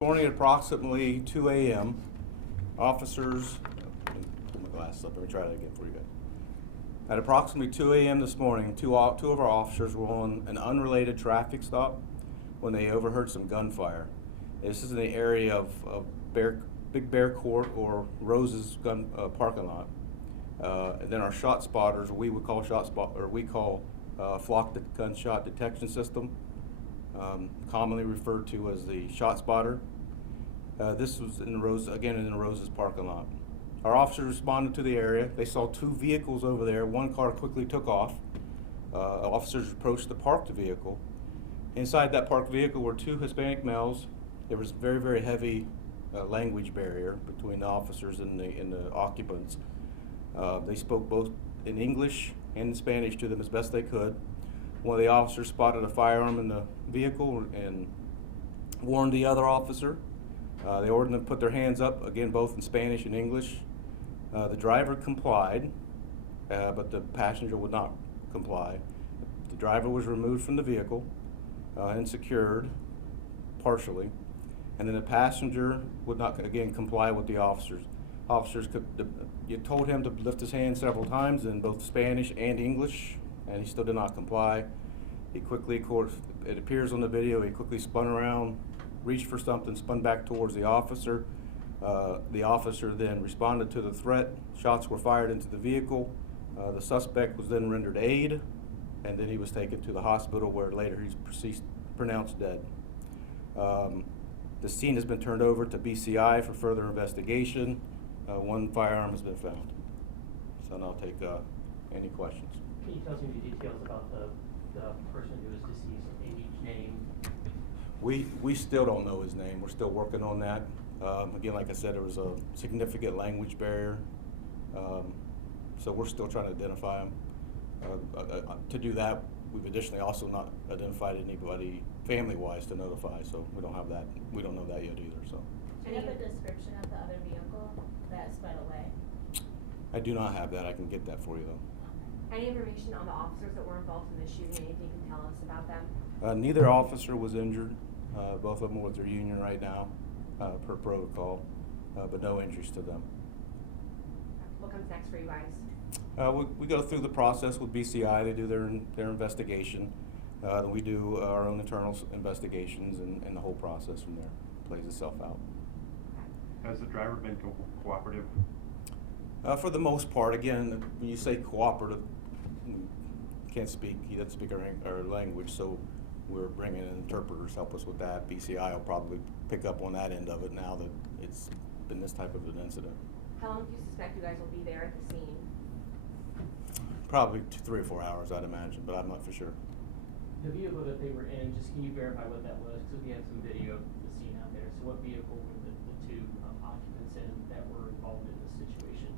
Morning at approximately 2 a.m., officers, put my glasses up, let me try that again for you guys. At approximately 2 a.m. this morning, two of our officers were on an unrelated traffic stop when they overheard some gunfire. This is in the area of Big Bear Court or Rose's gun parking lot. And then our shot spotters, we call flock gunshot detection system, commonly referred to as the shot spotter. This was in the Rose's parking lot. Our officers responded to the area. They saw two vehicles over there. One car quickly took off. Officers approached the parked vehicle. Inside that parked vehicle were two Hispanic males. There was very, very heavy language barrier between the officers and the occupants. They spoke both in English and in Spanish to them as best they could. One of the officers spotted a firearm in the vehicle and warned the other officer. They ordered them to put their hands up, again, both in Spanish and English. The driver complied, but the passenger would not comply. The driver was removed from the vehicle and secured, partially. And then the passenger would not, again, comply with the officers. You told him to lift his hand several times in both Spanish and English, and he still did not comply. He quickly, of course, it appears on the video, he quickly spun around, reached for something, spun back towards the officer. The officer then responded to the threat. Shots were fired into the vehicle. The suspect was then rendered aid, and then he was taken to the hospital where later he's pronounced dead. The scene has been turned over to BCI for further investigation. One firearm has been found. So now I'll take any questions. Can you tell us any details about the person who was deceased, age, name? We still don't know his name. We're still working on that. Again, like I said, there was a significant language barrier. So we're still trying to identify him. To do that, we've additionally also not identified anybody family-wise to notify, so we don't have that. We don't know that yet either. So. Do you have a description of the other vehicle that sped away? I do not have that. I can get that for you though. Any information on the officers that were involved in the shooting? Anything you can tell us about them? Neither officer was injured. Both of them with their union right now, per protocol, but no injuries to them. What comes next for you guys? We go through the process with BCI. They do their investigation. We do our own internal investigations, and the whole process from there plays itself out. Has the driver been cooperative? For the most part, again, when you say cooperative, can't speak, he doesn't speak our language, so we're bringing in interpreters, help us with that. BCI will probably pick up on that end of it now that it's been this type of an incident. How long do you suspect you guys will be there at the scene? Probably 3 or 4 hours, I'd imagine, but I'm not for sure. The vehicle that they were in, just can you verify what that was? Because we have some video of the scene out there. So what vehicle were the two occupants in that were involved in this situation?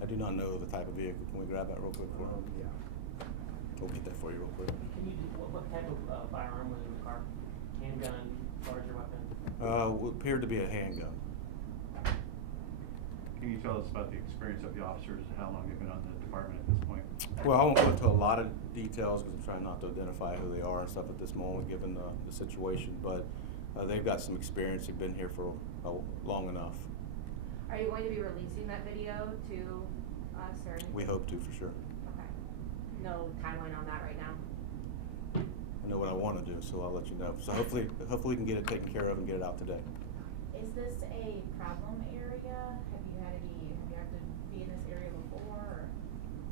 I do not know the type of vehicle. Can we grab that real quick for him? Yeah. We'll get that for you real quick. Can you, what type of firearm was in the car? Handgun, larger weapon? Would appear to be a handgun. Can you tell us about the experience of the officers and how long they've been on the department at this point? Well, I won't go into a lot of details because I'm trying not to identify who they are and stuff at this moment, given the situation. But they've got some experience. They've been here for long enough. Are you going to be releasing that video to us or anything? We hope to, for sure. Okay. No timeline on that right now? I know what I want to do, so I'll let you know. So hopefully we can get it taken care of and get it out today. Is this a problem area? Have you had to be in this area before? Or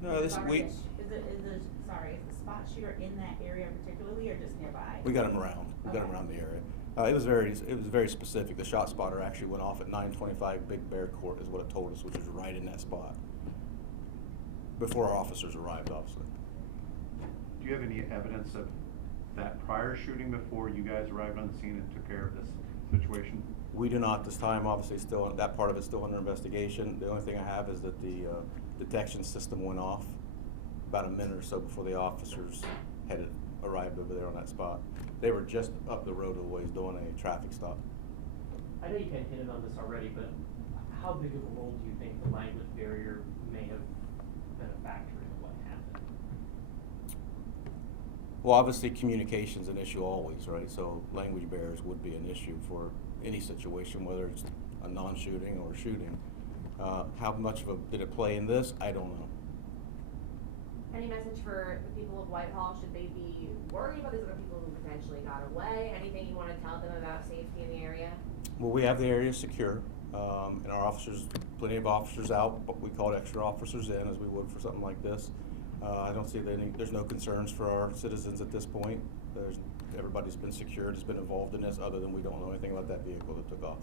No, is the spot shooter in that area particularly, or just nearby? We got him around. We got him around the area. It was very specific. The shot spotter actually went off at 925 Big Bear Court, is what it told us, which is right in that spot. Before our officers arrived, obviously. Do you have any evidence of that prior shooting before you guys arrived on the scene and took care of this situation? We do not this time. Obviously, still that part of it's still under investigation. The only thing I have is that the detection system went off about a minute or so before the officers had arrived over there on that spot. They were just up the road a ways doing a traffic stop. I know you kind of hinted on this already, but how big of a role do you think the language barrier may have been a factor in what happened? Well, obviously communication's an issue always, right? So language barriers would be an issue for any situation, whether it's a non-shooting or shooting. How much of a, did it play in this? I don't know. Any message for the people of Whitehall? Should they be worried about these other people who potentially got away? Anything you wanna tell them about safety in the area? Well, we have the area secure, and our officers, plenty of officers out, but we called extra officers in as we would for something like this. I don't see there's no concerns for our citizens at this point. Everybody's been secured, has been involved in this, other than we don't know anything about that vehicle that took off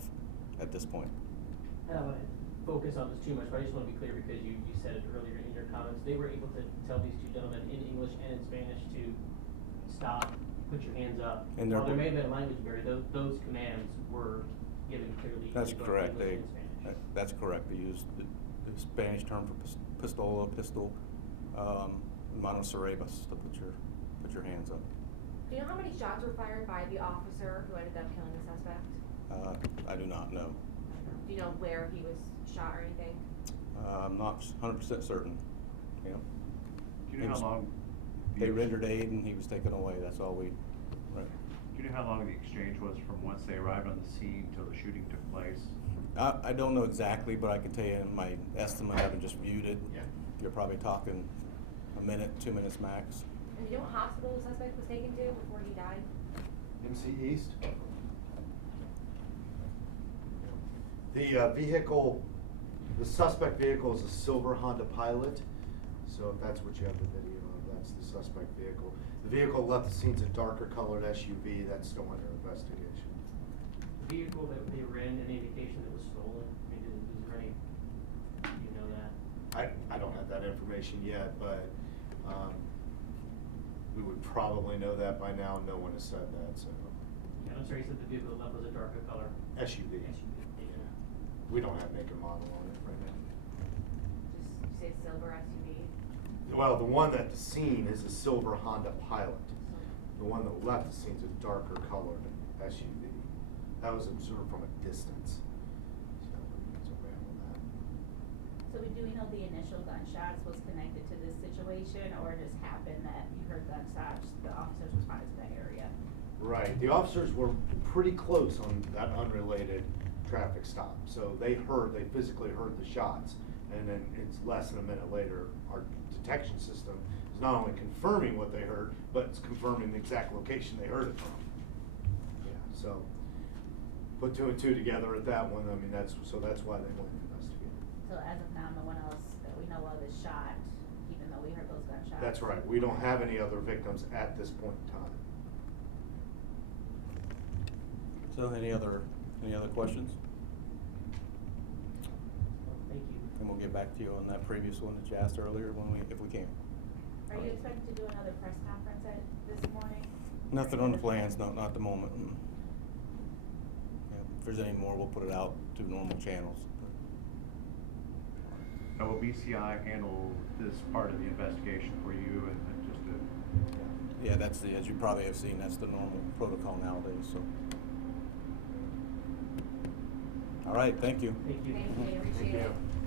at this point. I don't wanna focus on this too much, but I just wanna be clear because you said it earlier in your comments. They were able to tell these two gentlemen in English and in Spanish to stop, put your hands up. And While there may have been a language barrier, those commands were given clearly. That's in both correct. English and Spanish. That's correct. They used the Spanish term for pistol, manos cerebras, to put your hands up. Do you know how many shots were fired by the officer who ended up killing the suspect? I do not know. Do you know where he was shot or anything? I'm not 100% certain. Yeah. Do you know how long? They rendered aid and he was taken away. That's all we. Right. Do you know how long the exchange was from once they arrived on the scene till the shooting took place? I don't know exactly, but I can tell you in my estimate, having just viewed it, Yeah. you're probably talking a minute, 2 minutes max. And do you know what hospital the suspect was taken to before he died? MC East. The vehicle, the suspect vehicle is a silver Honda Pilot. So if that's what you have the video of, that's the suspect vehicle. The vehicle left the scene's a darker colored SUV that's still under investigation. The vehicle that they were in, any indication that was stolen? I mean, is there any, do you know that? I don't have that information yet, but we would probably know that by now. No one has said that, so. Yeah, I'm sorry, you said the vehicle left was a darker color. SUV. We don't have make and model on it right now. Just, you say silver SUV? Well, the one at the scene is a silver Honda Pilot. The one that left the scene is a darker colored SUV. That was observed from a distance. So it's around that. So do we know the initial gunshots was connected to this situation, or it just happened that you heard gunshots, the officers responded to that area? Right, the officers were pretty close on that unrelated traffic stop. So they physically heard the shots, and then it's less than a minute later, our detection system is not only confirming what they heard, but it's confirming the exact location they heard it from. Yeah, so put two and two together at that one. I mean, that's why they went to investigate. So as of now, no one else that we know of is shot, even though we heard those gunshots? That's right, we don't have any other victims at this point in time. So any other questions? Thank you. And we'll get back to you on that previous one that you asked earlier if we can. Are you expecting to do another press conference this morning? Nothing on the plans, not at the moment. Yeah, if there's any more, we'll put it out to normal channels. Now, will BCI handle this part of the investigation for you and just to? Yeah, that's as you probably have seen, that's the normal protocol nowadays, so. All right, thank you. Thank you. Thank you, appreciate it.